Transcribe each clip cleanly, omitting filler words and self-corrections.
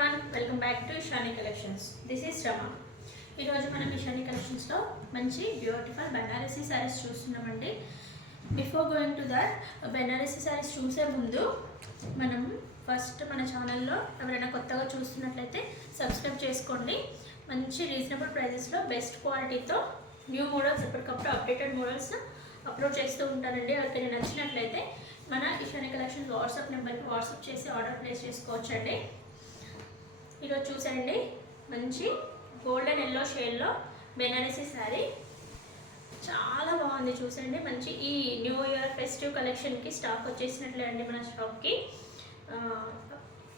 everyone, welcome back to Ishani Collections. This is Rama. ఈరోజు మనం ఇషాని కలెక్షన్స్లో మంచి బ్యూటిఫుల్ బెనారసీ శారీస్ చూస్తున్నామండి. Before going to that Banarasi saris చూసే ముందు మనం ఫస్ట్ మన ఛానల్లో ఎవరైనా కొత్తగా చూస్తున్నట్లయితే సబ్స్క్రైబ్ చేసుకోండి. మంచి రీజనబుల్ ప్రైజెస్లో బెస్ట్ క్వాలిటీతో న్యూ మోడల్స్ ఎప్పటికప్పుడు అప్డేటెడ్ మోడల్స్ అప్లోడ్ చేస్తూ ఉంటానండి. ఎవరికైనా నచ్చినట్లయితే మన ఇషాని కలెక్షన్స్ వాట్సాప్ నెంబర్కి వాట్సాప్ చేసి ఆర్డర్ ప్లేస్ చేసుకోవచ్చండి. ఈరోజు చూసారండి మంచి గోల్డెన్ ఎల్లో షేడ్లో బెనారసీ శారీ చాలా బాగుంది. చూసండి మంచి ఈ న్యూ ఇయర్ ఫెస్టివ్ కలెక్షన్కి స్టాక్ వచ్చేసినట్లే అండి మన షాప్కి.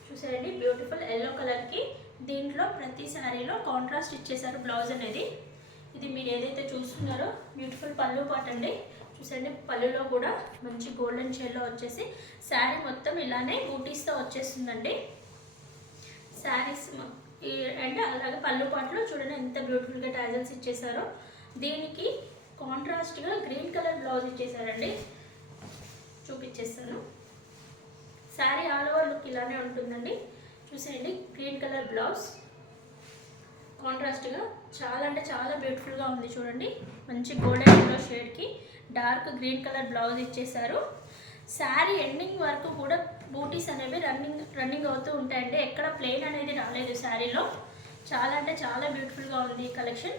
చూసారండి బ్యూటిఫుల్ ఎల్లో కలర్కి దీంట్లో ప్రతి శారీలో కాంట్రాస్ట్ ఇచ్చేసారు బ్లౌజ్ అనేది. ఇది మీరు ఏదైతే చూస్తున్నారో బ్యూటిఫుల్ పళ్ళు పాట్ అండి. చూసండి పళ్ళులో కూడా మంచి గోల్డెన్ షేడ్లో వచ్చేసి శారీ మొత్తం ఇలానే బూటీస్తో వచ్చేస్తుందండి. శారీస్ అంటే అలాగే పళ్ళు పాటలో చూడండి ఎంత బ్యూటిఫుల్గా టాజల్స్ ఇచ్చేసారో. దీనికి కాంట్రాస్ట్గా గ్రీన్ కలర్ బ్లౌజ్ ఇచ్చేసారండి. చూపించేస్తాను. శారీ ఆల్ ఓవర్ లుక్ ఇలానే ఉంటుందండి. చూసేయండి గ్రీన్ కలర్ బ్లౌజ్ కాంట్రాస్ట్గా చాలా అంటే చాలా బ్యూటిఫుల్గా ఉంది. చూడండి మంచి గోల్డెన్ ఎల్లో షేడ్కి డార్క్ గ్రీన్ కలర్ బ్లౌజ్ ఇచ్చేసారు. శారీ ఎండింగ్ వరకు కూడా బూటీస్ అనేవి రన్నింగ్ అవుతూ ఉంటాయండి. ఎక్కడ ప్లెయిన్ అనేది రాలేదు శారీలో. చాలా అంటే చాలా బ్యూటిఫుల్గా ఉంది ఈ కలెక్షన్.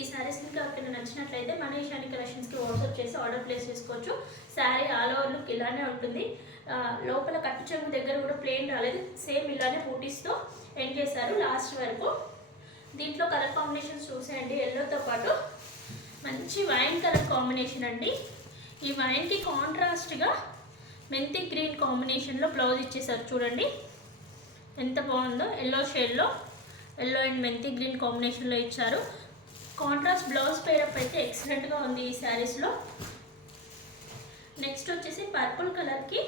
ఈ శారీస్ ఇంకా ఎవరికైనా నచ్చినట్లయితే మన ఇషాని కలెక్షన్స్కి వాట్సాప్ చేసి ఆర్డర్ ప్లేస్ చేసుకోవచ్చు. శారీ ఆల్ ఓవర్ లుక్ ఇలానే ఉంటుంది. లోపల కట్టు చెంగు దగ్గర కూడా ప్లెయిన్ రాలేదు, సేమ్ ఇలానే బూటీస్తో ఎండ్ చేశారు లాస్ట్ వరకు. దీంట్లో కలర్ కాంబినేషన్స్ చూసేయండి. ఎల్లోతో పాటు మంచి వైన్ కలర్ కాంబినేషన్ అండి. ఈ వైన్కి కాంట్రాస్ట్గా మెంతి గ్రీన్ కాంబినేషన్లో బ్లౌజ్ ఇచ్చేసారు. చూడండి ఎంత బాగుందో. ఎల్లో షేడ్లో ఎల్లో అండ్ మెంతి గ్రీన్ కాంబినేషన్లో ఇచ్చారు. కాంట్రాస్ట్ బ్లౌజ్ పేరప్ అయితే ఎక్సలెంట్గా ఉంది ఈ శారీస్లో. నెక్స్ట్ వచ్చేసి పర్పుల్ కలర్కి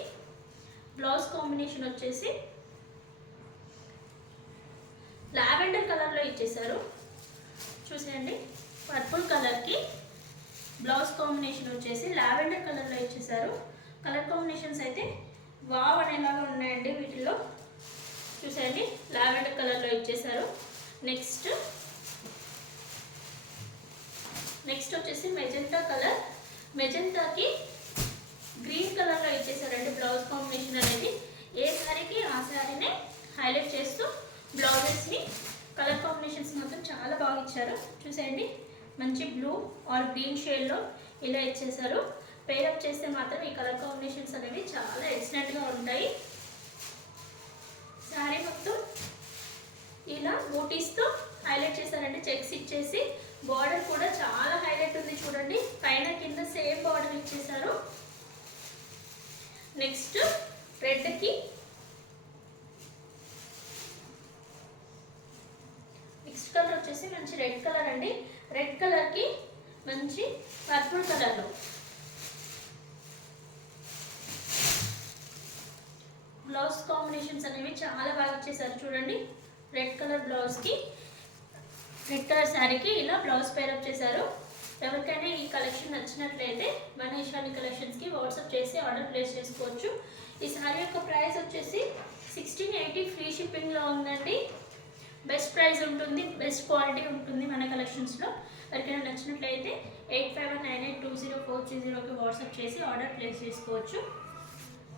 బ్లౌజ్ కాంబినేషన్ వచ్చేసి లావెండర్ కలర్లో ఇచ్చేసారు. చూసేయండి పర్పుల్ కలర్కి బ్లౌజ్ కాంబినేషన్ వచ్చేసి లావెండర్ కలర్లో ఇచ్చేసారు. కలర్ కాంబినేషన్స్ అయితే వావ్ అనేలాగా ఉన్నాయండి వీటిల్లో. చూసేయండి లావెండర్ కలర్లో ఇచ్చేసారు. నెక్స్ట్ వచ్చేసి మెజెంటా కలర్. మెజెంటాకి గ్రీన్ కలర్లో ఇచ్చేసారండి బ్లౌజ్ కాంబినేషన్ అనేది. ఏ శారీకి ఆ శారీనే హైలైట్ చేస్తూ బ్లౌజెస్ని కలర్ కాంబినేషన్స్ మాత్రం చాలా బాగా ఇచ్చారు. చూసేయండి మంచి బ్లూ ఆర్ గ్రీన్ షేడ్లో ఇలా ఇచ్చేసారు. పేరప్ చేస్తే మాత్రం ఈ కలర్ కాంబినేషన్స్ అనేవి చాలా ఎక్సలెంట్గా ఉంటాయి. శారీ మొత్తం ఇలా బూటీస్తో హైలైట్ చేశారండి. చెక్స్ ఇచ్చేసి బార్డర్ కూడా చాలా హైలైట్ ఉంది. చూడండి పైన కింద సేమ్ బార్డర్ ఇచ్చేసారు. నెక్స్ట్ రెడ్కి నెక్స్ట్ కలర్ వచ్చేసి మంచి రెడ్ కలర్ అండి. రెడ్ కలర్కి మంచి పర్పుల్ కలర్లో బ్లౌజ్ కాంబినేషన్స్ అనేవి చాలా బాగా ఇచ్చేసారు. చూడండి రెడ్ కలర్ బ్లౌజ్కి రెడ్ కలర్ శారీకి ఇలా బ్లౌజ్ పేరప్ చేశారు. ఎవరికైనా ఈ కలెక్షన్ నచ్చినట్లయితే మన ఇషాని కలెక్షన్స్కి వాట్సాప్ చేసి ఆర్డర్ ప్లేస్ చేసుకోవచ్చు. ఈ శారీ యొక్క ప్రైస్ వచ్చేసి 1680 ఫ్రీ షిప్పింగ్లో ఉందండి. బెస్ట్ ప్రైస్ ఉంటుంది, బెస్ట్ క్వాలిటీ ఉంటుంది మన కలెక్షన్స్లో. ఎవరికైనా నచ్చినట్లయితే 8519820430కి వాట్సాప్ చేసి ఆర్డర్ ప్లేస్ చేసుకోవచ్చు.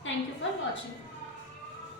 Thank you for watching.